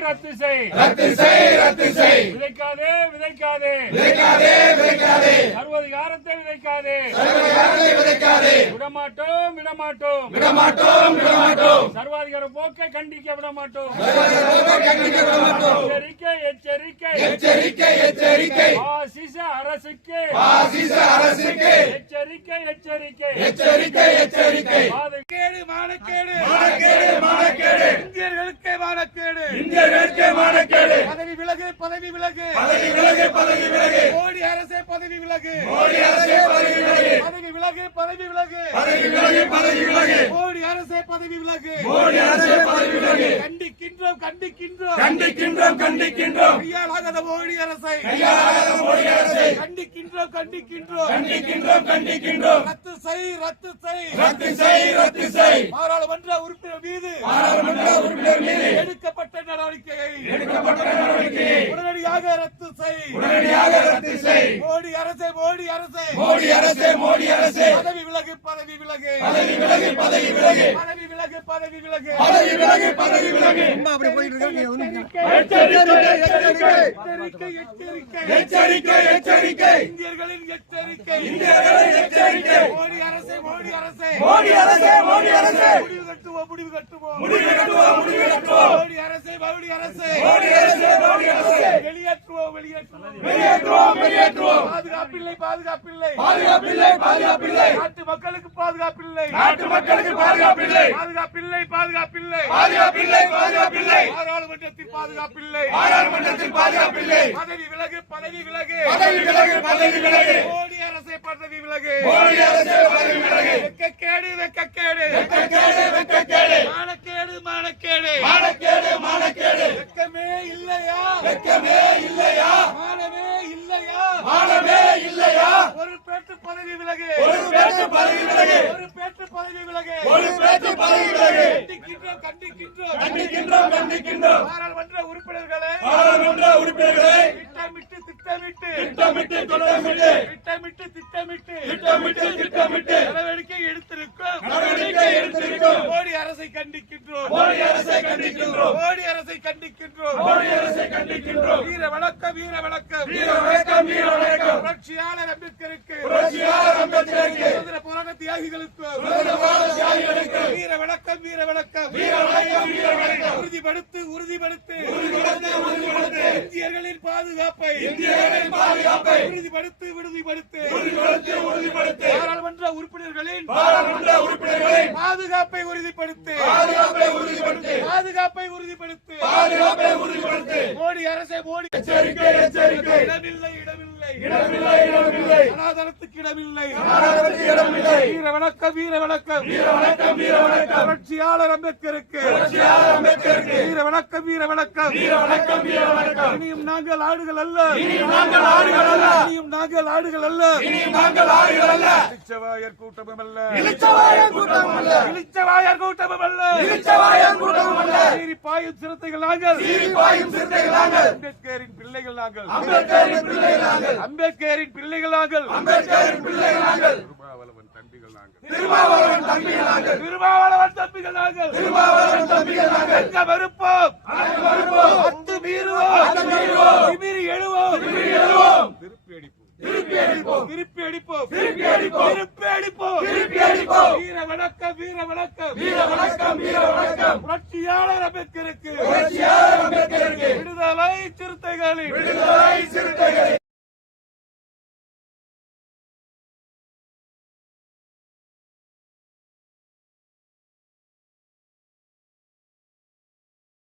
ரத்து செய் விதைக்காதே சர்வதிகாரத்தை விதைக்காதே விடமாட்டோம் சர்வாதிகார போக்கை கண்டிக்க விடமாட்டோம் எச்சரிக்கை ஆசிச அரசுக்கு எச்சரிக்கை மானக்கேடு இந்தியர்களுக்கே மானக்கேடு பதவி விலகு மோடி அரசே பதவி விலகு மோடி அரசே பதவி விலகு கண்டிக்கின்றோம் கையாளாகாத மோடி அரசை கண்டிக்கின்றோம் ரத்து செய் பாராளுமன்ற உறுப்பினர் மீது எடுக்கப்பட்ட நடவடிக்கையை உடனடியாக ரத்து செய் மோடி அரசே பதவி விலகு அப்படி போயிட்டு எச்சரிக்கை இந்தியர்களின் எச்சரிக்கை மோடி அரசே முடிவு கட்டுவோம் மோடி அரசே வெளியேற்றுவோம் பாதுகாப்பில்லை நாட்டு மக்களுக்கு பாதுகாப்பில்லை பாராளுமன்றத்தில் பாதுகாப்பில்லை பதவி விலகு மோடி அரசே பதவி விலகு வெட்கக்கேடு மானக்கேடு வெட்கமே இல்லையா மானமே இல்லையா ஒரு பேட்டு பதவி விலகு கண்டிக்கின்றோம் பாராளுமன்ற உறுப்பினர்களே திட்டமிட்டு நடவடிக்கை எடுத்திருக்கும் மோடி அரசை கண்டிக்கின்றோம் வீர வணக்கம் புரட்சியாளர் அம்பேத்கருக்கு சுதந்திர போராட்ட தியாகிகளுக்கு வீர வணக்கம் உறுதிப்படுத்து இந்தியர்களின் பாதுகாப்பை உறுதிப்படுத்து பாராளுமன்ற உறுப்பினர்களின் பாதுகாப்பை உறுதிப்படுத்து மோடி அரசே எச்சரிக்கை இடமில்லை சனாதனத்துக்கு இடமில்லை வீர வணக்கம் புரட்சியாளர் அம்பேத்கருக்கு வீர வணக்கம் இனியும் நாங்கள் ஆடுகள் அல்ல இளிச்சவாயர் கூட்டமும் அல்ல சீறி பாயும் சிறுத்தைகள் நாங்கள் அம்பேத்கரின் பிள்ளைகள் நாங்கள் திருமாவளவன் தம்பிகள் நாங்கள் எங்க மறுப்போம் திமிரி எழுவோம் திருப்பி அடிப்போம் வீர வணக்கம் புரட்சியாளர் அம்பேத்கருக்கு விடுதலை சிறுத்தைகளின்